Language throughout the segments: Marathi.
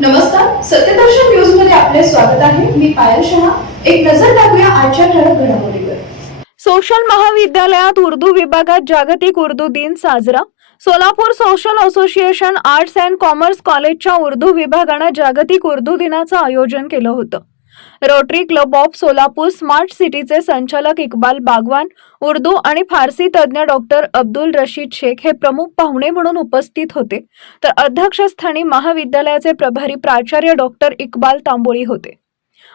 नमस्कार सत्यदर्शन न्यूजमध्ये आपले स्वागत आहे. मी पायल शहा. एक नजर टाकूया आजच्या ठळक घडामोडीवर. सोशल महाविद्यालयात उर्दू विभागात जागतिक उर्दू दिन साजरा. Solapur social association arts and commerce कॉलेजच्या उर्दू विभागानं जागतिक उर्दू दिनाचं आयोजन केलं होतं. Rotary club of Solapur smart सिटीचे संचालक इक्बाल बागवान उर्दू आणि फारसी तज्ज्ञ डॉक्टर अब्दुल रशीद शेख हे प्रमुख पाहुणे म्हणून उपस्थित होते. तर अध्यक्षस्थानी महाविद्यालयाचे प्रभारी प्राचार्य डॉक्टर इक्बाल तांबोळी होते.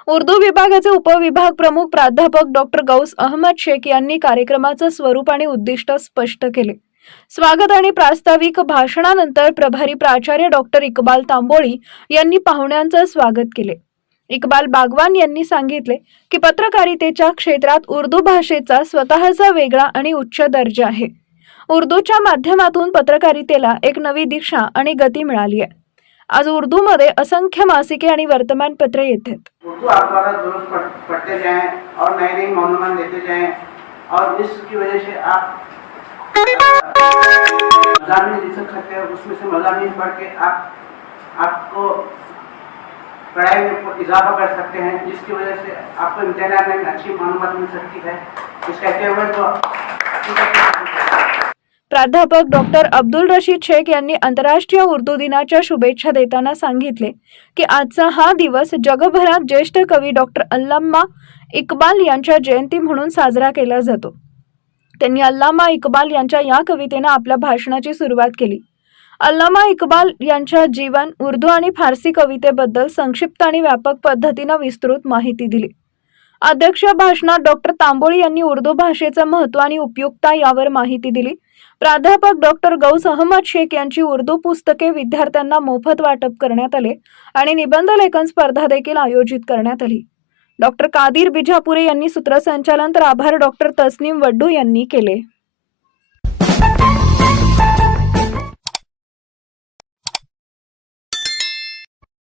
उर्दू विभागाचे उपविभाग प्रमुख प्राध्यापक डॉक्टर गौस अहमद शेख यांनी कार्यक्रमाचं स्वरूप आणि उद्दिष्ट स्पष्ट केले. स्वागत आणि प्रास्ताविक भाषणानंतर प्रभारी प्राचार्य डॉक्टर इक्बाल तांबोळी यांनी पाहुण्यांचं स्वागत केले. इकबाल बागवान यांनी सांगितले की पत्रकारितेच्या क्षेत्रात उर्दू भाषेचा स्वतःचा वेगळा आणि उच्च दर्जा आहे. उर्दूच्या माध्यमातून पत्रकारितेला एक नवी दिशा आणि गती मिळाली आहे. आज उर्दूमध्ये असंख्य मासिके आणि वर्तमानपत्रे येतात. उर्दू आप दुरुस्त पढ़, पढ़ते जाएं और नई नई मालूमात देते जाएं और इसकी वजह से आप मजामी लिख सकते हैं उसमें से मजामी पढ़ के आप आपको पढ़ाई में इजाफा कर सकते हैं जिसकी वजह से आपको इम्तहान में अच्छी मालूम मिल सकती है। इस कहते हुए तो प्राध्यापक डॉक्टर अब्दुल रशीद शेख यांनी आंतरराष्ट्रीय उर्दू दिनाच्या शुभेच्छा देताना सांगितले की आजचा हा दिवस जगभरात ज्येष्ठ कवी डॉक्टर अल्लामा इक्बाल यांच्या जयंती म्हणून साजरा केला जातो. त्यांनी अल्लामा इक्बाल यांच्या या कवितेनं आपल्या भाषणाची सुरुवात केली. अल्लामा इक्बाल यांच्या जीवन उर्दू आणि फारसी कवितेबद्दल संक्षिप्त आणि व्यापक पद्धतीनं विस्तृत माहिती दिली. अध्यक्ष भाषणात डॉक्टर तांबोळी यांनी उर्दू भाषेचं महत्त्व आणि उपयुक्तता यावर माहिती दिली. प्राध्यापक डॉक्टर गौस अहमद शेख यांची उर्दू पुस्तके विद्यार्थ्यांना मोफत वाटप करण्यात आले आणि निबंध लेखन स्पर्धा देखील आयोजित करण्यात आली. डॉक्टर कादीर बिजापुरे यांनी सूत्रसंचालन तर आभार डॉक्टर तस्नीम वड्डू यांनी केले.